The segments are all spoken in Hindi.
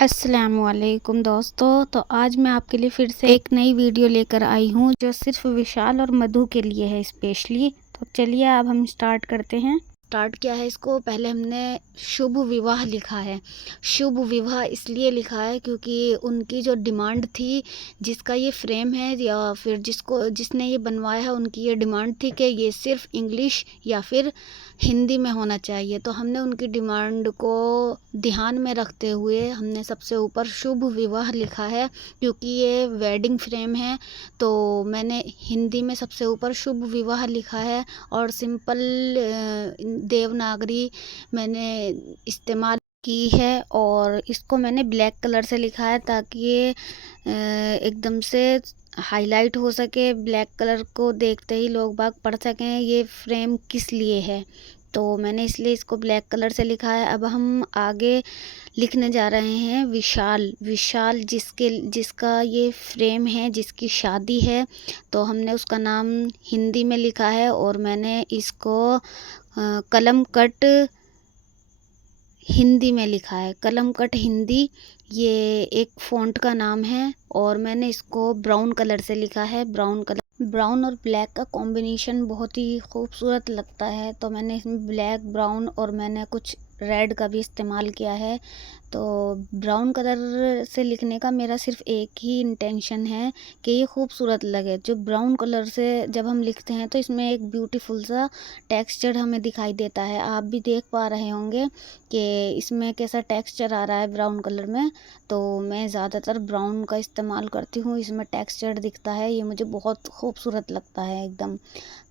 अस्सलामुअलैकुम दोस्तों। तो आज मैं आपके लिए फिर से एक नई वीडियो लेकर आई हूँ जो सिर्फ विशाल और मधु के लिए है स्पेशली। तो चलिए अब हम स्टार्ट करते हैं। स्टार्ट किया है इसको, पहले हमने शुभ विवाह लिखा है। शुभ विवाह इसलिए लिखा है क्योंकि उनकी जो डिमांड थी, जिसका ये फ्रेम है या फिर जिसने ये बनवाया है, उनकी ये डिमांड थी कि ये सिर्फ इंग्लिश या फिर हिंदी में होना चाहिए। तो हमने उनकी डिमांड को ध्यान में रखते हुए हमने सबसे ऊपर शुभ विवाह लिखा है, क्योंकि ये वेडिंग फ्रेम है। तो मैंने हिंदी में सबसे ऊपर शुभ विवाह लिखा है और सिंपल देवनागरी मैंने इस्तेमाल की है और इसको मैंने ब्लैक कलर से लिखा है ताकि ये एकदम से हाईलाइट हो सके। ब्लैक कलर को देखते ही लोग बाग पढ़ सकें ये फ्रेम किस लिए है, तो मैंने इसलिए इसको ब्लैक कलर से लिखा है। अब हम आगे लिखने जा रहे हैं विशाल। विशाल जिसका ये फ्रेम है, जिसकी शादी है, तो हमने उसका नाम हिंदी में लिखा है और मैंने इसको कलम कट हिंदी में लिखा है। कलम कट हिंदी ये एक फ़ॉन्ट का नाम है और मैंने इसको ब्राउन कलर से लिखा है। ब्राउन और ब्लैक का कॉम्बिनेशन बहुत ही खूबसूरत लगता है, तो मैंने इसमें ब्लैक, ब्राउन और मैंने कुछ रेड का भी इस्तेमाल किया है। तो ब्राउन कलर से लिखने का मेरा सिर्फ़ एक ही इंटेंशन है कि ये खूबसूरत लगे। जो ब्राउन कलर से जब हम लिखते हैं तो इसमें एक ब्यूटीफुल सा टेक्सचर हमें दिखाई देता है। आप भी देख पा रहे होंगे कि इसमें कैसा टेक्सचर आ रहा है ब्राउन कलर में। तो मैं ज़्यादातर ब्राउन का इस्तेमाल करती हूँ, इसमें टेक्सचर दिखता है, ये मुझे बहुत खूबसूरत लगता है एकदम।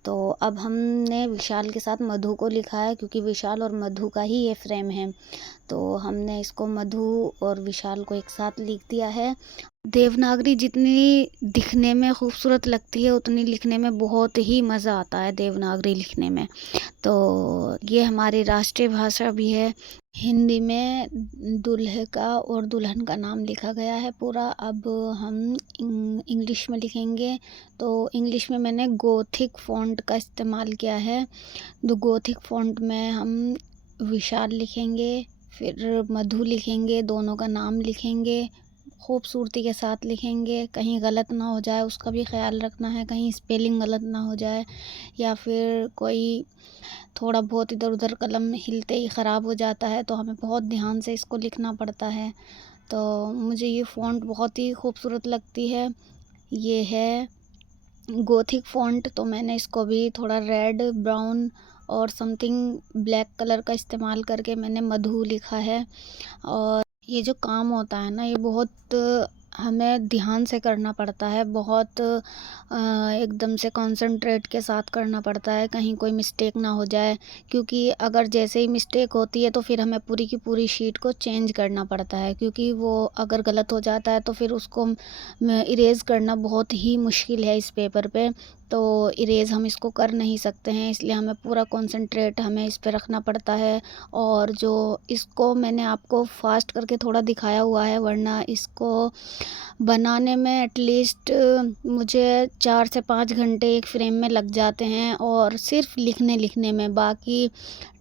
तो अब हमने विशाल के साथ मधु को लिखा है क्योंकि विशाल और मधु का ही ये फ्रेम है। तो हमने इसको मधु और विशाल को एक साथ लिख दिया है। देवनागरी जितनी दिखने में खूबसूरत लगती है उतनी लिखने में बहुत ही मज़ा आता है देवनागरी लिखने में। तो ये हमारी राष्ट्रीय भाषा भी है। हिंदी में दूल्हे का और दुल्हन का नाम लिखा गया है पूरा। अब हम इंग्लिश में लिखेंगे, तो इंग्लिश में मैंने गोथिक फ़ॉन्ट का इस्तेमाल किया है। तो गोथिक फ़ॉन्ट में हम विशाल लिखेंगे, फिर मधु लिखेंगे, दोनों का नाम लिखेंगे, खूबसूरती के साथ लिखेंगे। कहीं गलत ना हो जाए उसका भी ख्याल रखना है, कहीं स्पेलिंग गलत ना हो जाए या फिर कोई थोड़ा बहुत इधर उधर कलम हिलते ही ख़राब हो जाता है, तो हमें बहुत ध्यान से इसको लिखना पड़ता है। तो मुझे ये फ़ॉन्ट बहुत ही खूबसूरत लगती है। ये है गोथिक फ़ॉन्ट, तो मैंने इसको भी थोड़ा रेड, ब्राउन और समथिंग ब्लैक कलर का इस्तेमाल करके मैंने मधु लिखा है। और ये जो काम होता है ना, ये बहुत हमें ध्यान से करना पड़ता है, बहुत एकदम से कंसंट्रेट के साथ करना पड़ता है, कहीं कोई मिस्टेक ना हो जाए। क्योंकि अगर जैसे ही मिस्टेक होती है तो फिर हमें पूरी की पूरी शीट को चेंज करना पड़ता है, क्योंकि वो अगर गलत हो जाता है तो फिर उसको इरेज़ करना बहुत ही मुश्किल है इस पेपर पे। तो इरेज़ हम इसको कर नहीं सकते हैं, इसलिए हमें पूरा कंसंट्रेट हमें इस पे रखना पड़ता है। और जो इसको मैंने आपको फास्ट करके थोड़ा दिखाया हुआ है, वरना इसको बनाने में एटलीस्ट मुझे 4 से 5 घंटे एक फ्रेम में लग जाते हैं और सिर्फ लिखने में। बाकी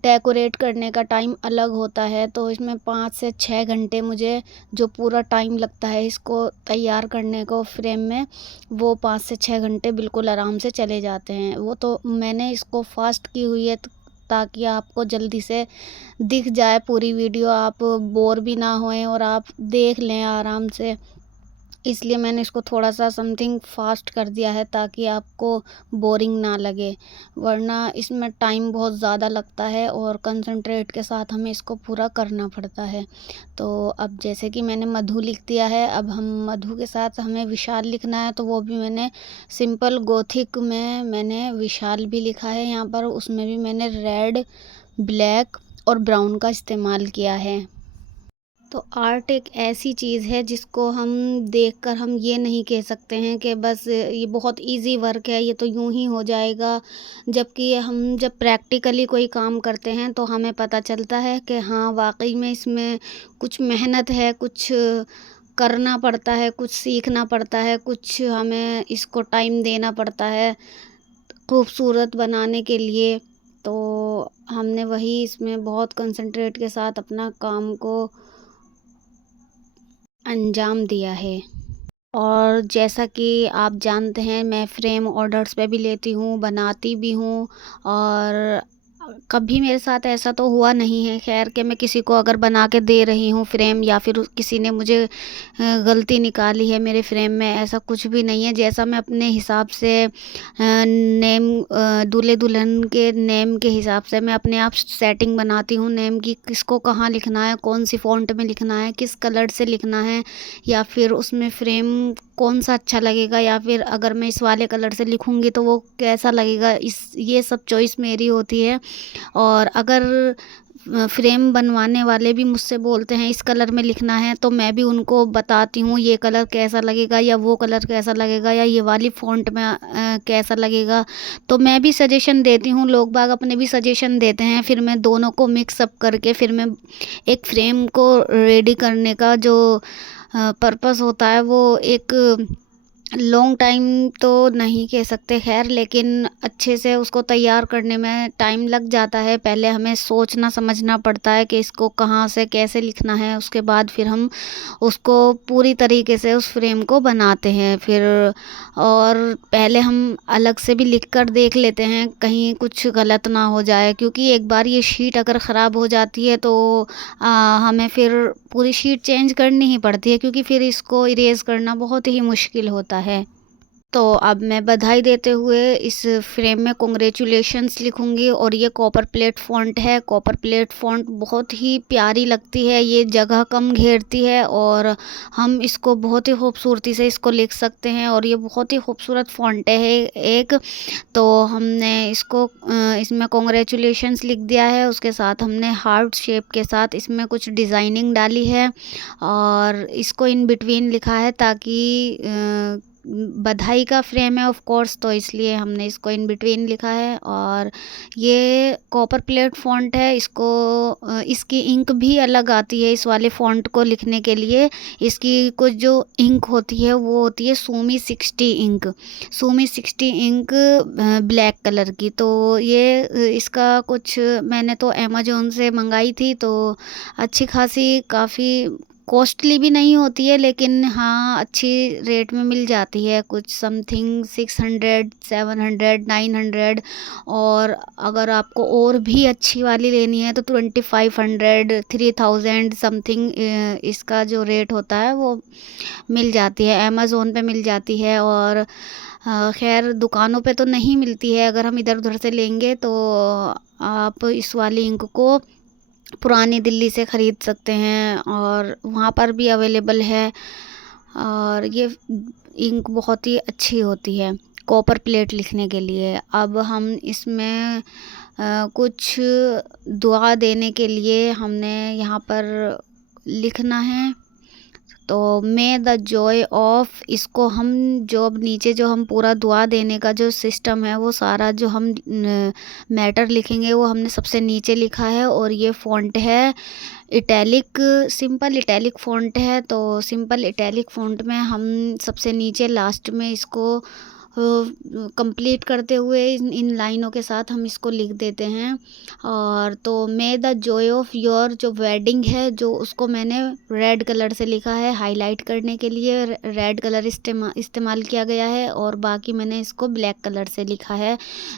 डेकोरेट करने का टाइम अलग होता है, तो इसमें 5 से 6 घंटे मुझे जो पूरा टाइम लगता है इसको तैयार करने को फ्रेम में, वो 5 से 6 घंटे बिल्कुल आराम से चले जाते हैं। वो तो मैंने इसको फास्ट की हुई है ताकि आपको जल्दी से दिख जाए पूरी वीडियो, आप बोर भी ना होएं और आप देख लें आराम से। इसलिए मैंने इसको थोड़ा सा समथिंग फ़ास्ट कर दिया है ताकि आपको बोरिंग ना लगे, वरना इसमें टाइम बहुत ज़्यादा लगता है और कंसंट्रेट के साथ हमें इसको पूरा करना पड़ता है। तो अब जैसे कि मैंने मधु लिख दिया है, अब हम मधु के साथ हमें विशाल लिखना है, तो वो भी मैंने सिंपल गोथिक में मैंने विशाल भी लिखा है यहाँ पर। उसमें भी मैंने रेड, ब्लैक और ब्राउन का इस्तेमाल किया है। तो आर्ट एक ऐसी चीज़ है जिसको हम देखकर हम ये नहीं कह सकते हैं कि बस ये बहुत इजी वर्क है, ये तो यूं ही हो जाएगा। जबकि हम जब प्रैक्टिकली कोई काम करते हैं तो हमें पता चलता है कि हाँ वाकई में इसमें कुछ मेहनत है, कुछ करना पड़ता है, कुछ सीखना पड़ता है, कुछ हमें इसको टाइम देना पड़ता है खूबसूरत बनाने के लिए। तो हमने वही इसमें बहुत कंसंट्रेट के साथ अपना काम को अंजाम दिया है। और जैसा कि आप जानते हैं, मैं फ्रेम ऑर्डर्स पे भी लेती हूँ, बनाती भी हूँ। और कभी मेरे साथ ऐसा तो हुआ नहीं है ख़ैर कि मैं किसी को अगर बना के दे रही हूँ फ्रेम, या फिर किसी ने मुझे गलती निकाली है मेरे फ्रेम में, ऐसा कुछ भी नहीं है। जैसा मैं अपने हिसाब से नेम दूल्हे दुल्हन के नेम के हिसाब से मैं अपने आप सेटिंग बनाती हूँ नेम की, किसको कहाँ लिखना है, कौन सी फ़ॉन्ट में लिखना है, किस कलर से लिखना है, या फिर उसमें फ्रेम कौन सा अच्छा लगेगा, या फिर अगर मैं इस वाले कलर से लिखूँगी तो वो कैसा लगेगा, इस ये सब चॉइस मेरी होती है। और अगर फ्रेम बनवाने वाले भी मुझसे बोलते हैं इस कलर में लिखना है, तो मैं भी उनको बताती हूँ ये कलर कैसा लगेगा, या वो कलर कैसा लगेगा, या ये वाली फ़ॉन्ट में कैसा लगेगा। तो मैं भी सजेशन देती हूँ, लोग बाग अपने भी सजेशन देते हैं, फिर मैं दोनों को मिक्स अप करके फिर मैं एक फ्रेम को रेडी करने का जो पर्पस होता है, वो एक लॉन्ग टाइम तो नहीं कह सकते खैर, लेकिन अच्छे से उसको तैयार करने में टाइम लग जाता है। पहले हमें सोचना समझना पड़ता है कि इसको कहाँ से कैसे लिखना है, उसके बाद फिर हम उसको पूरी तरीके से उस फ्रेम को बनाते हैं फिर। और पहले हम अलग से भी लिख कर देख लेते हैं कहीं कुछ गलत ना हो जाए, क्योंकि एक बार ये शीट अगर ख़राब हो जाती है तो हमें फिर पूरी शीट चेंज करनी ही पड़ती है, क्योंकि फिर इसको इरेज़ करना बहुत ही मुश्किल होता है। तो अब मैं बधाई देते हुए इस फ्रेम में कांग्रेचुलेशंस लिखूंगी। और ये कॉपर प्लेट फ़ॉन्ट है। कॉपर प्लेट फ़ॉन्ट बहुत ही प्यारी लगती है, ये जगह कम घेरती है और हम इसको बहुत ही खूबसूरती से इसको लिख सकते हैं, और ये बहुत ही खूबसूरत फ़ॉन्ट है एक। तो हमने इसको इसमें कांग्रेचुलेशंस लिख दिया है, उसके साथ हमने हार्ट शेप के साथ इसमें कुछ डिज़ाइनिंग डाली है, और इसको इन बिटवीन लिखा है ताकि बधाई का फ्रेम है ऑफ कोर्स, तो इसलिए हमने इसको इन बिटवीन लिखा है। और ये कॉपर प्लेट फ़ॉन्ट है, इसको इसकी इंक भी अलग आती है। इस वाले फ़ॉन्ट को लिखने के लिए इसकी कुछ जो इंक होती है वो होती है सूमी 60 इंक, सूमी 60 इंक ब्लैक कलर की। तो ये इसका कुछ मैंने तो अमेज़न से मंगाई थी, तो अच्छी खासी काफ़ी कॉस्टली भी नहीं होती है, लेकिन हाँ अच्छी रेट में मिल जाती है, कुछ समथिंग 600 700 900। और अगर आपको और भी अच्छी वाली लेनी है तो 2500 3000 समथिंग इसका जो रेट होता है वो मिल जाती है, अमेज़ोन पे मिल जाती है। और खैर दुकानों पे तो नहीं मिलती है, अगर हम इधर उधर से लेंगे तो आप इस वाली इंक को पुरानी दिल्ली से ख़रीद सकते हैं, और वहाँ पर भी अवेलेबल है। और ये इंक बहुत ही अच्छी होती है कॉपर प्लेट लिखने के लिए। अब हम इसमें कुछ दुआ देने के लिए हमने यहाँ पर लिखना है, तो मे द जॉय ऑफ, इसको हम जो अब नीचे जो हम पूरा दुआ देने का जो सिस्टम है वो सारा जो हम मैटर लिखेंगे वो हमने सबसे नीचे लिखा है। और ये फ़ॉन्ट है इटैलिक, सिंपल इटैलिक फ़ॉन्ट है। तो सिंपल इटैलिक फ़ॉन्ट में हम सबसे नीचे लास्ट में इसको कंप्लीट करते हुए इन लाइनों के साथ हम इसको लिख देते हैं। और तो मे द जॉय ऑफ योर जो वेडिंग है, जो उसको मैंने रेड कलर से लिखा है, हाईलाइट करने के लिए रेड कलर इस्तेमाल किया गया है, और बाकी मैंने इसको ब्लैक कलर से लिखा है।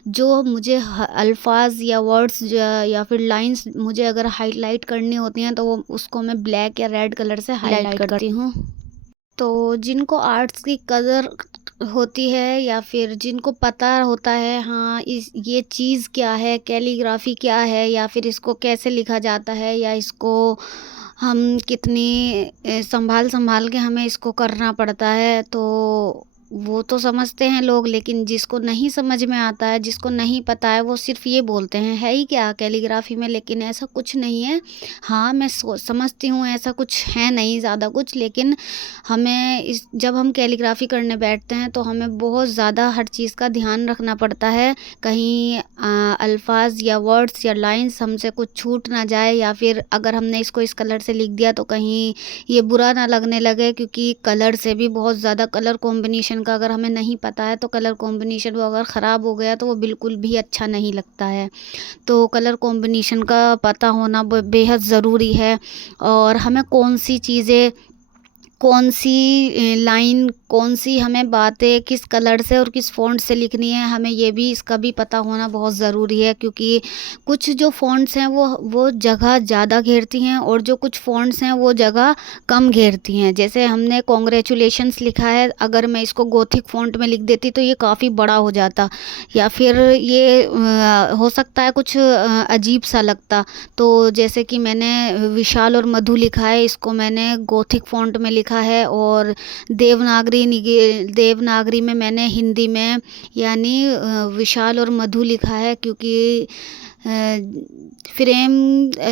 जो मुझे अल्फाज या वर्ड्स या फिर लाइंस मुझे अगर हाईलाइट करनी होती हैं तो वो उसको मैं ब्लैक या रेड कलर से हाईलाइट करती हूँ। तो जिनको आर्ट्स की कदर होती है, या फिर जिनको पता होता है हाँ ये चीज़ क्या है, कैलीग्राफी क्या है, या फिर इसको कैसे लिखा जाता है, या इसको हम कितनी संभाल संभाल के हमें इसको करना पड़ता है, तो वो तो समझते हैं लोग। लेकिन जिसको नहीं समझ में आता है, जिसको नहीं पता है, वो सिर्फ ये बोलते हैं है ही क्या कैलीग्राफी में, लेकिन ऐसा कुछ नहीं है। हाँ मैं समझती हूँ ऐसा कुछ है नहीं ज़्यादा कुछ, लेकिन हमें जब हम कैलीग्राफी करने बैठते हैं तो हमें बहुत ज़्यादा हर चीज़ का ध्यान रखना पड़ता है, कहीं अल्फाज या वर्ड्स या लाइंस हमसे कुछ छूट ना जाए, या फिर अगर हमने इसको इस कलर से लिख दिया तो कहीं ये बुरा ना लगने लगे, क्योंकि कलर से भी बहुत ज़्यादा, कलर कॉम्बिनेशन का अगर हमें नहीं पता है तो कलर कॉम्बिनेशन वो अगर ख़राब हो गया तो वो बिल्कुल भी अच्छा नहीं लगता है। तो कलर कॉम्बिनेशन का पता होना बेहद ज़रूरी है, और हमें कौन सी चीज़ें कौन सी लाइन, कौन सी हमें बातें किस कलर से और किस फ़ॉन्ट से लिखनी है, हमें ये भी इसका भी पता होना बहुत ज़रूरी है। क्योंकि कुछ जो फ़ॉन्ट्स हैं वो जगह ज़्यादा घेरती हैं और जो कुछ फ़ॉन्ट्स हैं वो जगह कम घेरती हैं। जैसे हमने कांग्रेचुलेशंस लिखा है, अगर मैं इसको गोथिक फ़ॉन्ट में लिख देती तो ये काफ़ी बड़ा हो जाता, या फिर ये हो सकता है कुछ अजीब सा लगता। तो जैसे कि मैंने विशाल और मधु लिखा है, इसको मैंने गोथिक फ़ॉन्ट में लिखा है। और देवनागरी में मैंने हिंदी में यानी विशाल और मधु लिखा है, क्योंकि फ्रेम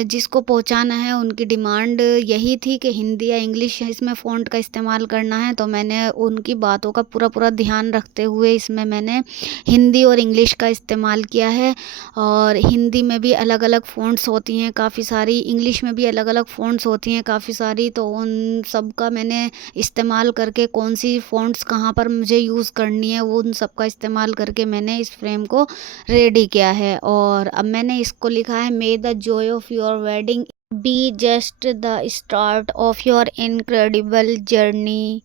जिसको पहुंचाना है उनकी डिमांड यही थी कि हिंदी या इंग्लिश इसमें फ़ॉन्ट का इस्तेमाल करना है। तो मैंने उनकी बातों का पूरा ध्यान रखते हुए इसमें मैंने हिंदी और इंग्लिश का इस्तेमाल किया है। और हिंदी में भी अलग अलग फ़ॉन्ट्स होती हैं काफ़ी सारी, इंग्लिश में भी अलग अलग फ़ॉन्ट्स होती हैं काफ़ी सारी। तो उन सब का मैंने इस्तेमाल करके कौन सी फ़ॉन्ट्स कहाँ पर मुझे यूज़ करनी है वो उन सब का इस्तेमाल करके मैंने इस फ्रेम को रेडी किया है। और अब मैंने इसको लिखा है, मे the joy of your wedding be just the start of your incredible journey.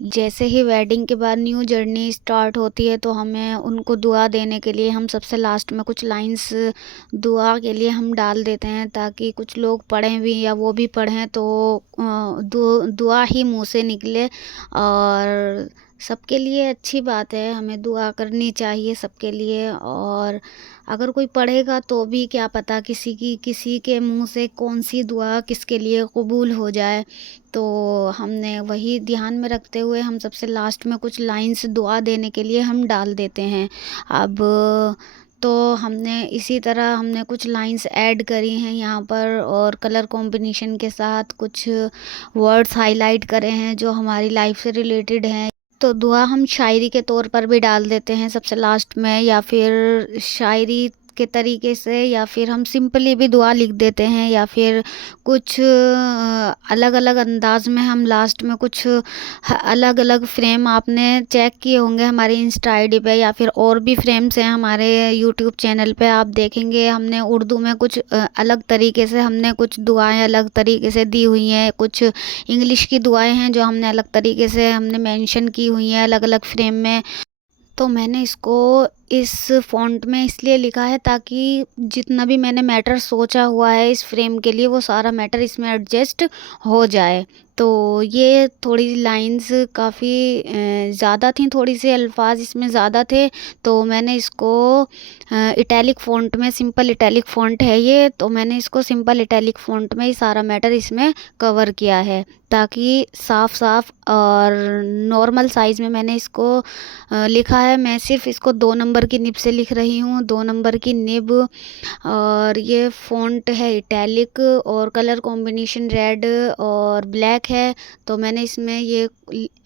जैसे ही वेडिंग के बाद न्यू जर्नी स्टार्ट होती है तो हमें उनको दुआ देने के लिए हम सबसे लास्ट में कुछ लाइंस दुआ के लिए हम डाल देते हैं, ताकि कुछ लोग पढ़ें भी या वो भी पढ़ें तो दुआ ही मुंह से निकले। और सबके लिए अच्छी बात है, हमें दुआ करनी चाहिए सबके लिए। और अगर कोई पढ़ेगा तो भी क्या पता किसी के मुंह से कौन सी दुआ किसके लिए कबूल हो जाए। तो हमने वही ध्यान में रखते हुए हम सबसे लास्ट में कुछ लाइंस दुआ देने के लिए हम डाल देते हैं। अब तो हमने इसी तरह हमने कुछ लाइंस ऐड करी हैं यहाँ पर, और कलर कॉम्बिनेशन के साथ कुछ वर्ड्स हाईलाइट करे हैं जो हमारी लाइफ से रिलेटेड हैं। तो दुआ हम शायरी के तौर पर भी डाल देते हैं सबसे लास्ट में, या फिर शायरी के तरीके से, या फिर हम सिंपली भी दुआ लिख देते हैं, या फिर कुछ अलग अलग अंदाज में हम लास्ट में कुछ अलग अलग फ्रेम आपने चेक किए होंगे हमारे इंस्टा आईडी पे, या फिर और भी फ्रेम्स हैं हमारे यूट्यूब चैनल पे, आप देखेंगे हमने उर्दू में कुछ अलग तरीके से हमने कुछ दुआएं अलग तरीके से दी हुई हैं, कुछ इंग्लिश की दुआएं हैं जो हमने अलग तरीके से हमने मेंशन की हुई हैं अलग अलग फ्रेम में। तो मैंने इसको इस फ़ॉन्ट में इसलिए लिखा है ताकि जितना भी मैंने मैटर सोचा हुआ है इस फ्रेम के लिए वो सारा मैटर इसमें एडजस्ट हो जाए। तो ये थोड़ी लाइंस काफ़ी ज़्यादा थी, थोड़ी सी अल्फाज इसमें ज़्यादा थे, तो मैंने इसको इटैलिक फ़ॉन्ट में, सिंपल इटैलिक फ़ॉन्ट है ये, तो मैंने इसको सिंपल इटैलिक फ़ॉन्ट में ही सारा मैटर इसमें कवर किया है, ताकि साफ साफ और नॉर्मल साइज़ में मैंने इसको लिखा है। मैं सिर्फ इसको 2 नंबर की निब से लिख रही हूँ, 2 नंबर की निब। और ये फ़ॉन्ट है इटैलिक और कलर कॉम्बिनेशन रेड और ब्लैक है। तो मैंने इसमें ये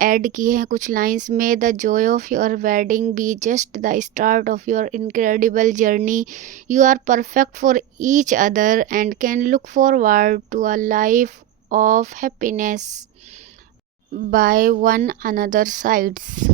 ऐड की है कुछ lines, may the joy of your wedding be just the start of your incredible journey, you are perfect for each other and can look forward to a life of happiness by one another sides.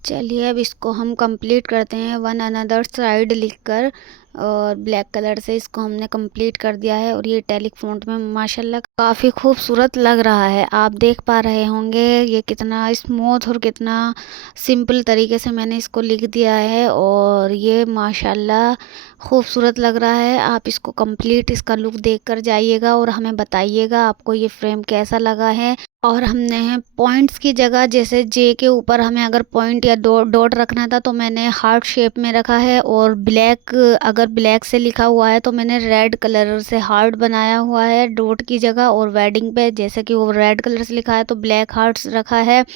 चलिए अब इसको हम कंप्लीट करते हैं, वन अनदर साइड लिखकर, और ब्लैक कलर से इसको हमने कंप्लीट कर दिया है। और ये इटैलिक फ़ॉन्ट में माशाल्लाह काफ़ी खूबसूरत लग रहा है, आप देख पा रहे होंगे ये कितना स्मूथ और कितना सिंपल तरीके से मैंने इसको लिख दिया है, और ये माशाल्लाह खूबसूरत लग रहा है। आप इसको कंप्लीट इसका लुक देख कर जाइएगा और हमें बताइएगा आपको ये फ्रेम कैसा लगा है। और हमने पॉइंट्स की जगह, जैसे जे के ऊपर हमें अगर पॉइंट या डॉट रखना था तो मैंने हार्ट शेप में रखा है, और ब्लैक, अगर ब्लैक से लिखा हुआ है तो मैंने रेड कलर से हार्ट बनाया हुआ है डॉट की जगह। और वेडिंग पे जैसे कि वो रेड कलर से लिखा है तो ब्लैक हार्ट्स रखा है,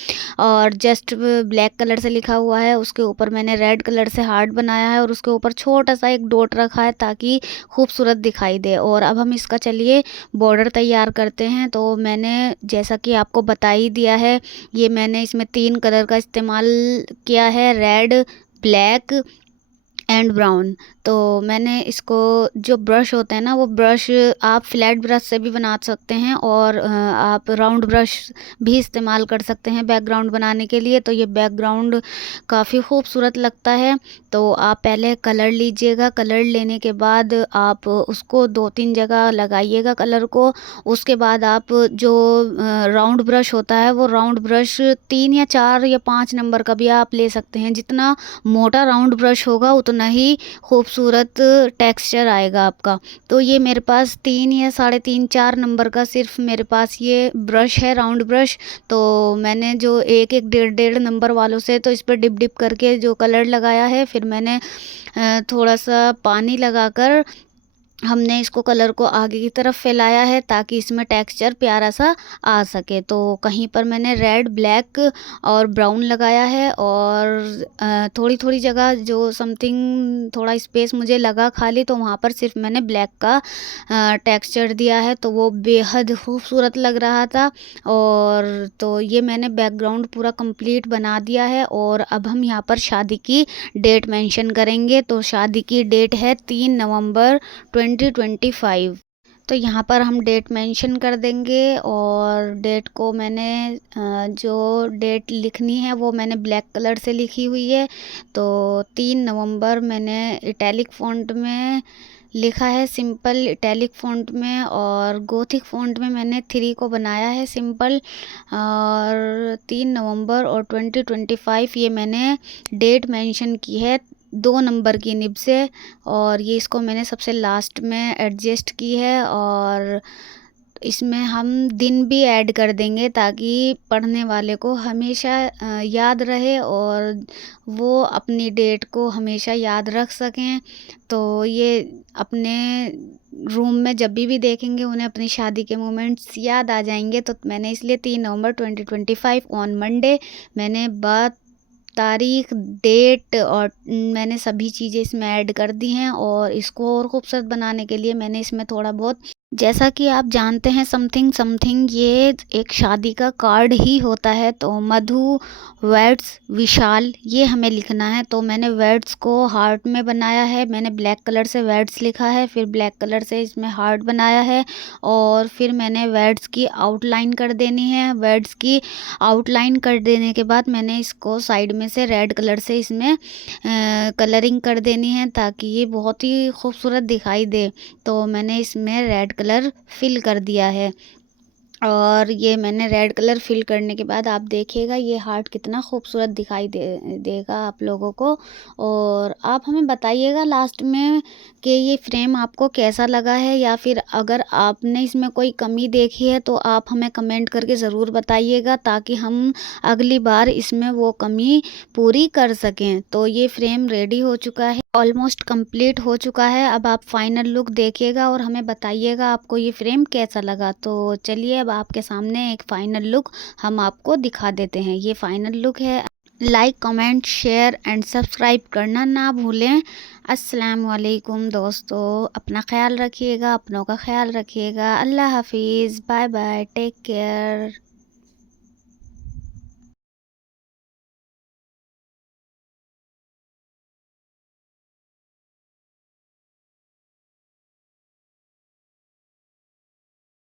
और जस्ट ब्लैक कलर से लिखा हुआ है उसके ऊपर मैंने रेड कलर से हार्ट बनाया है, और उसके ऊपर छोटा सा एक डॉट रखा है ताकि खूबसूरत दिखाई दे। और अब हम इसका चलिए बॉर्डर तैयार करते हैं। तो मैंने जैसा कि आपको बता ही दिया है, ये मैंने इसमें 3 कलर का इस्तेमाल किया है, रेड, ब्लैक एंड ब्राउन। तो मैंने इसको, जो ब्रश होते हैं ना, वो ब्रश आप फ्लैट ब्रश से भी बना सकते हैं और आप राउंड ब्रश भी इस्तेमाल कर सकते हैं बैकग्राउंड बनाने के लिए। तो ये बैकग्राउंड काफ़ी खूबसूरत लगता है। तो आप पहले कलर लीजिएगा, कलर लेने के बाद आप उसको 2-3 जगह लगाइएगा कलर को। उसके बाद आप जो राउंड ब्रश होता है, वो राउंड ब्रश 3 या 4 या 5 नंबर का भी आप ले सकते हैं। जितना मोटा राउंड ब्रश होगा उतना ही खूबसूरत टेक्सचर आएगा आपका। तो ये मेरे पास 3 या 3.5 4 नंबर का सिर्फ मेरे पास ये ब्रश है, राउंड ब्रश। तो मैंने जो 1-1 1.5 नंबर वालों से तो इस पर डिप डिप करके जो कलर लगाया है, फिर मैंने थोड़ा सा पानी लगाकर हमने इसको कलर को आगे की तरफ फैलाया है ताकि इसमें टेक्सचर प्यारा सा आ सके। तो कहीं पर मैंने रेड, ब्लैक और ब्राउन लगाया है और थोड़ी थोड़ी जगह जो समथिंग थोड़ा स्पेस मुझे लगा खाली, तो वहाँ पर सिर्फ मैंने ब्लैक का टेक्सचर दिया है। तो वो बेहद खूबसूरत लग रहा था। और तो ये मैंने बैकग्राउंड पूरा कंप्लीट बना दिया है। और अब हम यहाँ पर शादी की डेट मेंशन करेंगे। तो शादी की डेट है 3 नवंबर 2025। तो यहाँ पर हम डेट मेंशन कर देंगे। और डेट को मैंने जो डेट लिखनी है वो मैंने ब्लैक कलर से लिखी हुई है। तो 3 नवंबर मैंने इटैलिक फ़ॉन्ट में लिखा है, सिंपल इटैलिक फ़ॉन्ट में। और गोथिक फ़ॉन्ट में मैंने 3 को बनाया है सिंपल। और 3 नवंबर और 2025 ये मैंने डेट मेंशन की है 2 नंबर की निब से। और ये इसको मैंने सबसे लास्ट में एडजस्ट की है। और इसमें हम दिन भी ऐड कर देंगे ताकि पढ़ने वाले को हमेशा याद रहे और वो अपनी डेट को हमेशा याद रख सकें। तो ये अपने रूम में जब भी देखेंगे उन्हें अपनी शादी के मोमेंट्स याद आ जाएंगे। तो मैंने इसलिए 3 नवंबर 2025 ऑन मंडे मैंने बात, तारीख, डेट और मैंने सभी चीज़ें इसमें ऐड कर दी हैं। और इसको और खूबसूरत बनाने के लिए मैंने इसमें थोड़ा बहुत, जैसा कि आप जानते हैं, समथिंग समथिंग ये एक शादी का कार्ड ही होता है। तो मधु वेड्स विशाल ये हमें लिखना है। तो मैंने वेड्स को हार्ट में बनाया है। मैंने ब्लैक कलर से वेड्स लिखा है, फिर ब्लैक कलर से इसमें हार्ट बनाया है। और फिर मैंने वेड्स की आउटलाइन कर देनी है। वेड्स की आउटलाइन कर देने के बाद मैंने इसको साइड में से रेड कलर से इसमें कलरिंग कर देनी है ताकि ये बहुत ही खूबसूरत दिखाई दे। तो मैंने इसमें रेड कलर फिल कर दिया है। और ये मैंने रेड कलर फिल करने के बाद आप देखिएगा ये हार्ट कितना खूबसूरत दिखाई देगा आप लोगों को। और आप हमें बताइएगा लास्ट में कि ये फ्रेम आपको कैसा लगा है, या फिर अगर आपने इसमें कोई कमी देखी है तो आप हमें कमेंट करके ज़रूर बताइएगा ताकि हम अगली बार इसमें वो कमी पूरी कर सकें। तो ये फ्रेम रेडी हो चुका है, ऑलमोस्ट कंप्लीट हो चुका है। अब आप फाइनल लुक देखिएगा और हमें बताइएगा आपको ये फ्रेम कैसा लगा। तो चलिए अब आपके सामने एक फ़ाइनल लुक हम आपको दिखा देते हैं। ये फ़ाइनल लुक है। Like, comment, share and subscribe करना ना भूलें। अस्सलाम वालेकुम दोस्तों, अपना ख्याल रखिएगा, अपनों का ख्याल रखिएगा। अल्लाह हाफिज़, बाय बाय, टेक केयर।